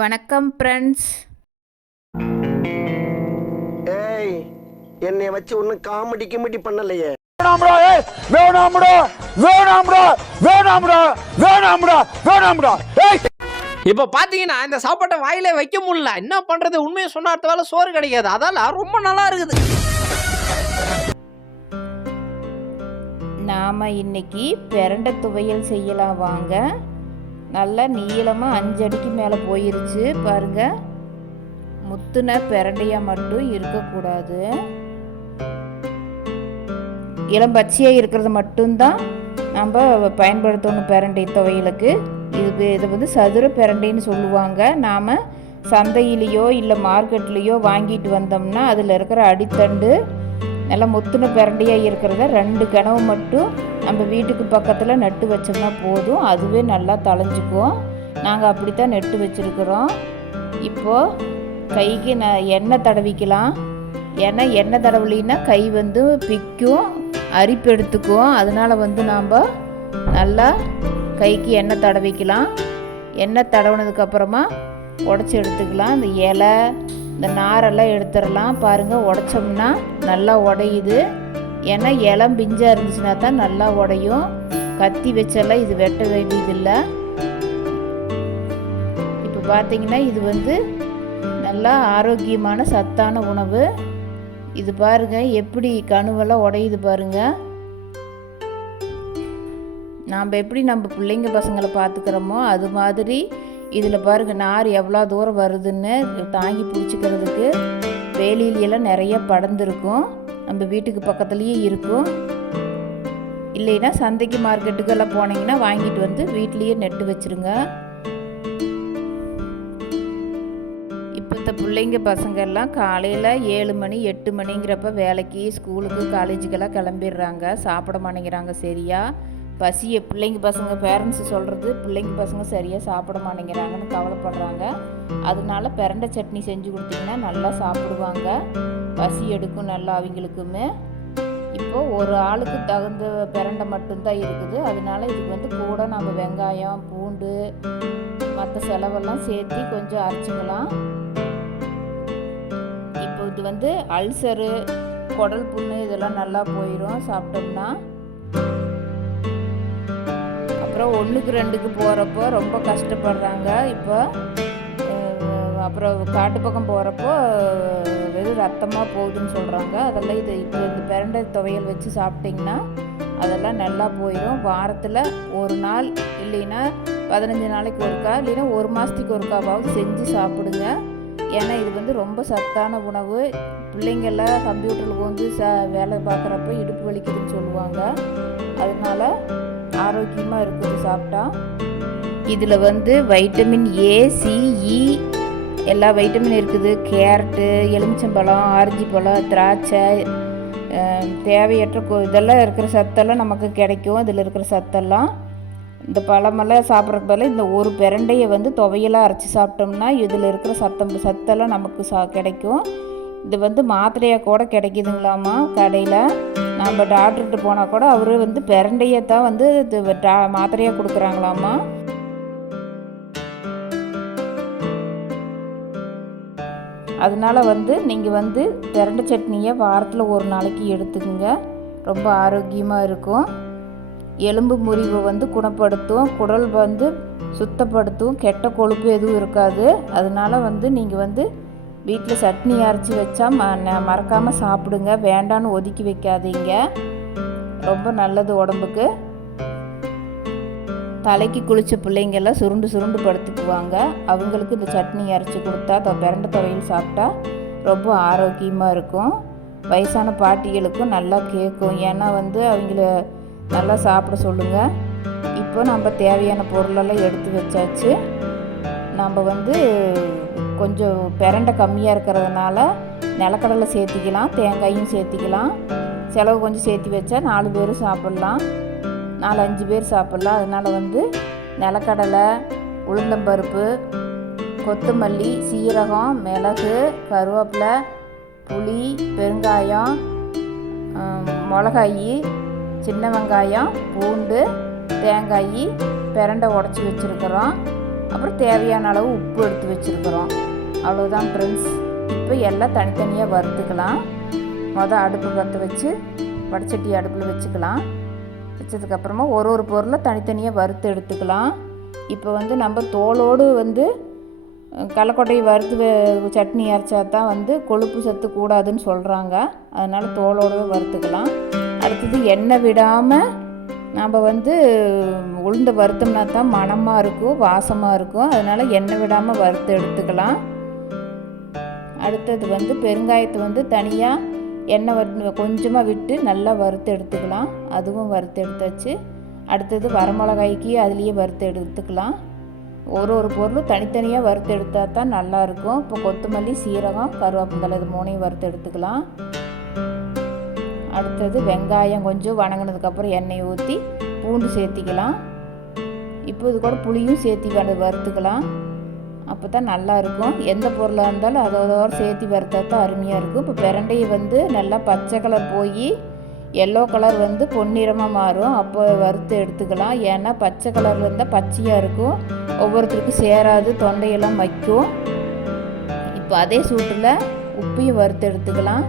வணக்கம் ஃப்ரெண்ட்ஸ். ஏய், என்னைய வச்சு ஒன்னும் காமெடி கிமெடி பண்ணலையே. வேணாம்டா, ஏய் வேணாம்டா, வேணாம்டா, வேணாம்டா, வேணாம்டா, வேணாம்டா, ஏய். இப்போ பார்த்தீங்கன்னா இந்த சாப்பாட்டை வாயிலே வைக்க முடியல. என்ன பண்ணுறது? உண்மையை சொன்ன அடுத்த வேலை சோறு கிடைக்காது. அதால ரொம்ப நல்லா இருக்குது. நாம் இன்னைக்கு பிரண்டை துவையல் செய்யலாம் வாங்க. நல்லா நீளமாக 5 அடிக்கு மேலே போயிருச்சு பாருங்க. முத்துன பிரண்டையாக மட்டும் இருக்கக்கூடாது. இளம் பச்சையாக இருக்கிறது மட்டும்தான் நம்ம பயன்படுத்தணும் பிரண்டை துவையலுக்கு. இது வந்து சதுர பிரண்டைன்னு சொல்லுவாங்க. நாம் சந்தையிலையோ இல்லை மார்க்கெட்லேயோ வாங்கிட்டு வந்தோம்னா அதில் இருக்கிற அடித்தண்டு நல்லா முத்துன பிரண்டையாக இருக்கிறத 2 கனவு மட்டும் நம்ம வீட்டுக்கு பக்கத்தில் நட்டு வச்சோம்னா போதும். அதுவே நல்லா தளைஞ்சிக்கும். நாங்கள் அப்படித்தான் நட்டு வச்சுருக்குறோம். இப்போது கைக்கு எண்ணெய் தடவிக்கலாம். ஏன்னா எண்ணெய் தடவலின்னா கை வந்து பிக்கும், அரிப்பு எடுத்துக்கும். அதனால் வந்து நாம் நல்லா கைக்கு எண்ணெய் தடவிக்கலாம். எண்ணெய் தடவினதுக்கப்புறமா உடச்சி எடுத்துக்கலாம். இந்த இலை இந்த நாரெல்லாம் எடுத்துடலாம். பாருங்கள், உடச்சோம்னா நல்லா உடையுது. ஏன்னா இலம் பிஞ்சாக இருந்துச்சுன்னா தான் நல்லா உடையும். கத்தி வச்செல்லாம் இது வெட்ட வேண்டியதில்லை. இப்போ பார்த்தீங்கன்னா இது வந்து நல்லா ஆரோக்கியமான சத்தான உணவு. இது பாருங்கள் எப்படி கணுவெல்லாம் உடையுது பாருங்கள். நாம் எப்படி நம்ம பிள்ளைங்க பசங்களை பார்த்துக்கிறோமோ அது மாதிரி இதில் பாருங்கள் நார் எவ்வளோ தூரம் வருதுன்னு தாங்கி பிடிச்சிக்கிறதுக்கு. வேலியிலெல்லாம் நிறைய படர்ந்துருக்கும். நம்ம வீட்டுக்கு பக்கத்துலேயே இருக்கும். இல்லைன்னா சந்தைக்கு மார்க்கெட்டுக்கெல்லாம் போனீங்கன்னா வாங்கிட்டு வந்து வீட்லேயே நெட்டு வச்சுருங்க. இப்போ இந்த பிள்ளைங்க பசங்கள்லாம் காலையில் 7 மணி 8 மணிங்கிறப்ப வேலைக்கு ஸ்கூலுக்கு காலேஜுக்கெல்லாம் கிளம்பிடுறாங்க. சாப்பிட மாட்டேங்கிறாங்க சரியா. பசியை பிள்ளைங்க பசங்க பேரண்ட்ஸு சொல்கிறது பிள்ளைங்க பசங்க சரியாக சாப்பிட மாட்டேங்கிறாங்கன்னு கவலைப்படுறாங்க. அதனால பிரண்டை சட்னி செஞ்சு கொடுத்தீங்கன்னா நல்லா சாப்பிடுவாங்க. பசி எடுக்கும் நல்லா அவங்களுக்குமே. இப்போது ஒரு ஆளுக்கு தகுந்த பிரண்டை மட்டும்தான் இருக்குது. அதனால இதுக்கு வந்து கூட நம்ம வெங்காயம் பூண்டு மற்ற செலவெல்லாம் சேர்த்து கொஞ்சம் அரைச்சிக்கலாம். இப்போ இது வந்து அல்சரு குடல் புண்ணு இதெல்லாம் நல்லா போயிடும் சாப்பிட்டோம்னா. அப்புறம் 1க்கு 2க்கு போகிறப்போ ரொம்ப கஷ்டப்படுறாங்க. இப்போ அப்புறம் காட்டு பக்கம் போகிறப்போ வெறும் ரத்தமாக போகுதுன்னு சொல்கிறாங்க. அதெல்லாம் இது இப்போ இந்த பிரண்டை துவையல் வச்சு சாப்பிட்டிங்கன்னா அதெல்லாம் நல்லா போயிடும். வாரத்தில் ஒரு நாள் இல்லைன்னா 15 நாளைக்கு ஒருக்கா இல்லைன்னா 1 மாதத்துக்கு ஒருக்காவாவது செஞ்சு சாப்பிடுங்க. ஏன்னா இது வந்து ரொம்ப சத்தான உணவு. பிள்ளைங்கள்லாம் கம்ப்யூட்டரில் வந்து வேலை பார்க்குறப்ப இடுப்பு வலிக்குதுன்னு சொல்லுவாங்க. அதனால ஆரோக்கியமாக இருக்குது சாப்பிட்டா. இதில் வந்து வைட்டமின் ஏ சிஇ எல்லா வைட்டமின் இருக்குது. கேரட்டு எலுமிச்சம்பழம் ஆரஞ்சு பழம் திராட்சை தேவையற்ற இதெல்லாம் இருக்கிற சத்தெல்லாம் நமக்கு கிடைக்கும். இதில் இருக்கிற சத்தெல்லாம் இந்த பழமெல்லாம் சாப்பிட்றதுக்கு பதிலாக இந்த ஒரு பிரண்டையை வந்து துவையலாக அரைச்சி சாப்பிட்டோம்னா இதில் இருக்கிற சத்தெல்லாம் நமக்கு கிடைக்கும். இது வந்து மாத்திரையாக கூட கிடைக்குதுங்களாமா கடையில். நம்ம டாக்டர்கிட்ட போனால் கூட அவர் வந்து பிரண்டையை தான் வந்து மாத்திரையாக கொடுக்குறாங்களாமா. அதனால் வந்து நீங்கள் வந்து பிரண்டை சட்னியை வாரத்தில் ஒரு நாளைக்கு எடுத்துக்கோங்க. ரொம்ப ஆரோக்கியமாக இருக்கும். எலும்பு முறிவை வந்து குணப்படுத்தும். குடல் வந்து சுத்தப்படுத்தும். கெட்ட கொழுப்பு எதுவும் இருக்காது. அதனால் வந்து நீங்கள் வந்து வீட்டில் சட்னி அரைச்சி வச்சா மறக்காமல் சாப்பிடுங்க. வேண்டான்னு ஒதுக்கி வைக்காதீங்க. ரொம்ப நல்லது உடம்புக்கு. தலைக்கு குளித்த பிள்ளைங்கெல்லாம் சுருண்டு சுருண்டு படுத்துக்குவாங்க. அவங்களுக்கு இந்த சட்னி அரைச்சி கொடுத்தா பிரண்டை துவையல் சாப்பிட்டா ரொம்ப ஆரோக்கியமாக இருக்கும். வயசான பாட்டிகளுக்கும் நல்லா கேட்கும். ஏன்னா வந்து அவங்கள நல்லா சாப்பிட சொல்லுங்கள். இப்போ நம்ம தேவையான பொருளெல்லாம் எடுத்து வச்சாச்சு. நம்ம வந்து கொஞ்சம் பிரண்டை கம்மியாக இருக்கிறதுனால நிலக்கடலை சேர்த்திக்கலாம், தேங்காயும் சேர்த்திக்கலாம். செலவு கொஞ்சம் சேர்த்தி வச்சா 4 பேர் சாப்பிட்லாம், 4-5 பேர் சாப்பிட்லாம். அதனால் வந்து நிலக்கடலை உளுந்தம்பருப்பு கொத்தமல்லி சீரகம் மிளகு கருவேப்பிலை புளி பெருங்காயம் மிளகாய் சின்ன வெங்காயம் பூண்டு தேங்காய் பிரண்டை உடச்சி வச்சுருக்கிறோம். அப்புறம் தேவையான அளவு உப்பு எடுத்து வச்சுருக்குறோம். அவ்வளோதான் ஃப்ரெண்ட்ஸ். இப்போ எல்லாம் தனித்தனியாக வறுத்துக்கலாம். அடுப்பு பற்ற வச்சு வடச்சட்டி அடுப்பில் வச்சுக்கலாம். வச்சதுக்கப்புறமா ஒரு பொருளை தனித்தனியாக வறுத்து எடுத்துக்கலாம். இப்போ நம்ம தோலோடு கடலக்கொட்டையை வறுத்து சட்னி அரைச்சா தான் கொழுப்பு சத்து கூடாதுன்னு சொல்கிறாங்க. அதனால் தோலோடு வறுத்துக்கலாம். அடுத்தது எண்ணெய் விடாமல் நம்ம உளுந்த வறுத்தோம்னா தான் மணமாக இருக்கும், வாசமாக இருக்கும். அதனால் எண்ணெய் விடாமல் வறுத்து எடுத்துக்கலாம். அடுத்தது பெருங்காயத்தை தனியாக எண்ணெய் கொஞ்சமாக விட்டு நல்லா வறுத்து எடுத்துக்கலாம். அதுவும் வறுத்து எடுத்தாச்சு. அடுத்தது வரமிளகாய்க்கு அதுலேயே வறுத்து எடுத்துக்கலாம். ஒரு பொருள் தனித்தனியாக வறுத்து எடுத்தால் தான் நல்லாயிருக்கும். இப்போ கொத்தமல்லி, சீரகம், கருவேப்பிலை இது 3ஐயும் வறுத்து எடுத்துக்கலாம். அடுத்தது வெங்காயம் கொஞ்சம் வணங்கினதுக்கப்புறம் எண்ணெய் ஊற்றி பூண்டு சேர்த்திக்கலாம். இப்போ இது கூட புளியும் சேர்த்தி வறுத்துக்கலாம். அப்போ தான் நல்லாயிருக்கும். எந்த பொருளாக இருந்தாலும் அதோட சேர்த்து வறுத்தா தான் அருமையாக இருக்கும். இப்போ பிரண்டையை நல்லா பச்சை கலர் போய் எல்லோ கலர் பொன்னிறமாக மாறும். அப்போ வறுத்து எடுத்துக்கலாம். ஏன்னா பச்சை கலரில் இருந்தால் பச்சையாக இருக்கும், ஒவ்வொருத்தருக்கும் சேராது, தொண்டையெல்லாம் வைக்கும். இப்போ அதே சூட்டில் உப்பையும் வறுத்து எடுத்துக்கலாம்.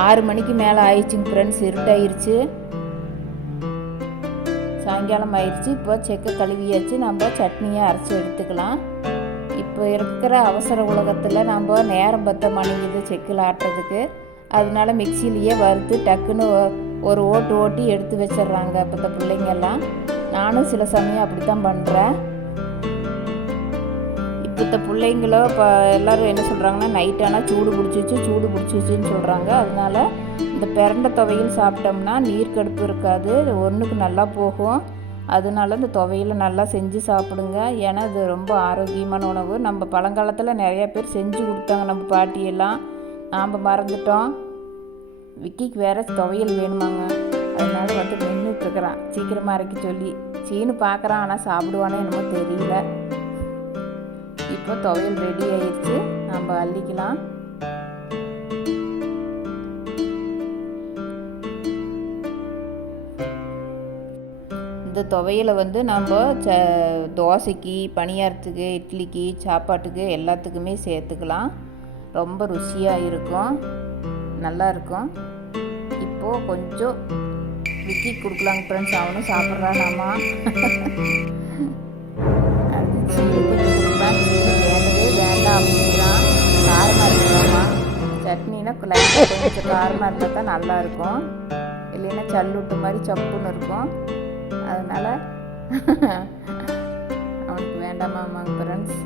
6 மணிக்கு மேலே ஆயிடுச்சுங்க ஃப்ரெண்ட்ஸ். இருட்டாயிருச்சு, சாயங்காலம் ஆயிடுச்சு. இப்போ செக்கை கழுவியாச்சு. நம்ம சட்னியை அரைச்சி எடுத்துக்கலாம். இப்போ இருக்கிற அவசர உலகத்தில் நம்ம நேரம் பத்த மாட்டேங்குது செக்கில் ஆட்டுறதுக்கு. அதனால மிக்சியிலேயே வறுத்து டக்குன்னு ஒரு ஓட்டி எடுத்து வச்சிட்றாங்க இப்போ பிள்ளைங்கெல்லாம். நானும் சில சமயம் அப்படி தான் பண்ணுறேன். இப்போ பிள்ளைங்களோ இப்போ எல்லோரும் என்ன சொல்கிறாங்கன்னா, நைட்டானால் சூடு பிடிச்சிச்சுன்னு சொல்கிறாங்க. அதனால் இந்த பிரண்டை துவையல் சாப்பிட்டோம்னா நீர்க்கடுப்பு இருக்காது, ஒன்றுக்கு நல்லா போகும். அதனால இந்த துவையலை நல்லா செஞ்சு சாப்பிடுங்க. ஏன்னா இது ரொம்ப ஆரோக்கியமான உணவு. நம்ம பழங்காலத்தில் நிறையா பேர் செஞ்சு கொடுத்தாங்க நம்ம பாட்டியெல்லாம். நாம் மறந்துட்டோம். விக்கிக்கு வேறு துவையல் வேணுமாங்க. அதனால நின்றுட்டுருக்குறான் சீக்கிரமாக அரைக்க சொல்லி. சீனு பார்க்குறான், ஆனால் சாப்பிடுவானே என்னமோ தெரியல. இப்போ துவையல் ரெடி ஆயிடுச்சு, நம்ம அள்ளிக்கலாம். இந்த துவையலை நம்ம தோசைக்கு, பணியாரத்துக்கு, இட்லிக்கு, சாப்பாட்டுக்கு எல்லாத்துக்குமே சேர்த்துக்கலாம். ரொம்ப ருசியாக இருக்கும், நல்லாயிருக்கும். இப்போது கொஞ்சம் விக்கி கொடுக்கலாங்க ஃப்ரெண்ட்ஸ். அவனும் சாப்பிட்றானாமா. வேண்டாம் அப்படிங்கிறான். காரமாக இருக்கலாமா, சட்னினா லைட்டாக கொஞ்சம் காரமாக இருந்தால் தான் நல்லாயிருக்கும். இல்லைன்னா சல்லுட்டு மாதிரி சப்புன்னு இருக்கும். அதனால் அவனுக்கு வேண்டாமாங்க ஃப்ரெண்ட்ஸ்.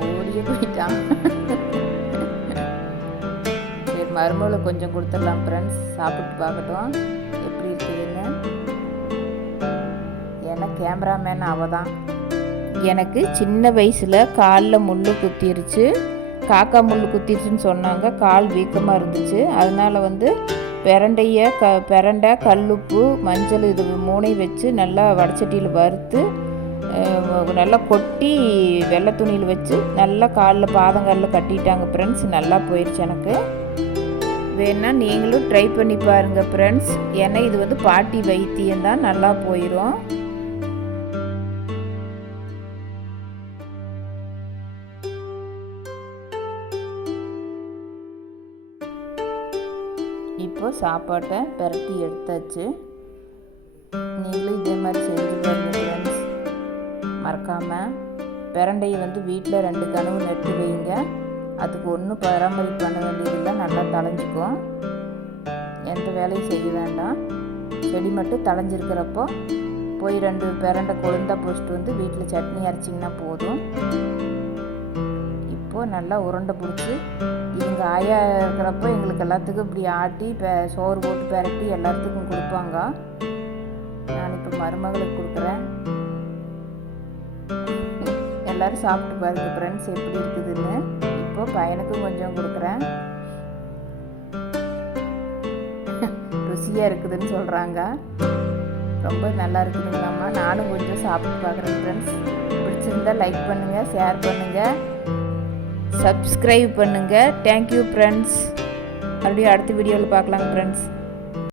ஓடியே போயிட்டான். சரி, மருமகளுக்கு கொஞ்சம் கொடுத்துடலாம் ஃப்ரெண்ட்ஸ். சாப்பிட்டு பார்க்கட்டும் எப்படி இருக்குதுன்னு. ஏன்னா கேமராமேன் அவ தான். எனக்கு சின்ன வயசில் காலில் முள் குத்திருச்சு, காக்கா முள் குத்திருச்சுன்னு சொன்னாங்க. கால் வீக்கமாக இருந்துச்சு. அதனால் பிரண்டை, கல்லுப்பு, மஞ்சள் இது 3ஐயும் வச்சு நல்லா வடச்சட்டியில் வறுத்து நல்லா கொட்டி வெள்ளை துணியில் வச்சு நல்லா காலில் பாதங்காலில் கட்டிட்டாங்க ஃப்ரெண்ட்ஸ். நல்லா போயிடுச்சு எனக்கு. வேணா நீங்களும் ட்ரை பண்ணி பாருங்கள் ஃப்ரெண்ட்ஸ். ஏன்னா இது பாட்டி வைத்தியம் தான், நல்லா போயிடும். இப்போ சாப்பாட்டை பெரட்டி எடுத்தாச்சு. நீங்களும் இதே மாதிரி செஞ்சு பாருங்கள் ஃப்ரெண்ட்ஸ். மறக்காமல் பிரண்டையை வீட்டில் 2 கனவு நட்டு வைங்க. அதுக்கு ஒன்றும் பராமரிப்பு பண்ண வேண்டியதில்லை, நல்லா தளைஞ்சிக்கும். எந்த வேலையும் செய்ய வேண்டாம். செடி மட்டும் தளைஞ்சிருக்கிறப்போ போய் 2 பிரண்டை கொழுந்தா பொறிச்சிட்டு வீட்டில் சட்னி அரைச்சிங்கன்னா போதும். இப்போது நல்லா உருண்டை பிடிச்சி இவங்க ஆயா இருக்கிறப்போ எங்களுக்கு எல்லாத்துக்கும் இப்படி ஆட்டி சோறு போட்டு பெரட்டி எல்லாத்துக்கும் கொடுப்பாங்க. நான் இப்போ மருமகளுக்கு கொடுக்குறேன். எல்லோரும் சாப்பிட்டு பாருங்கள் ஃப்ரெண்ட்ஸ் எப்படி இருக்குதுன்னு. இப்போது பையனுக்கும் கொஞ்சம் கொடுக்குறேன். ருசியாக இருக்குதுன்னு சொல்கிறாங்க. ரொம்ப நல்லா இருக்குதுங்களாம்மா. நானும் கொஞ்சம் சாப்பிட்டு பார்க்குறேன் ஃப்ரெண்ட்ஸ். பிடிச்சிருந்தா லைக் பண்ணுங்கள், ஷேர் பண்ணுங்கள், சப்ஸ்கிரைப் பண்ணுங்கள். Thank you friends. மறுபடியும் அடுத்த வீடியோவில் பார்க்கலாங்க ஃப்ரெண்ட்ஸ்.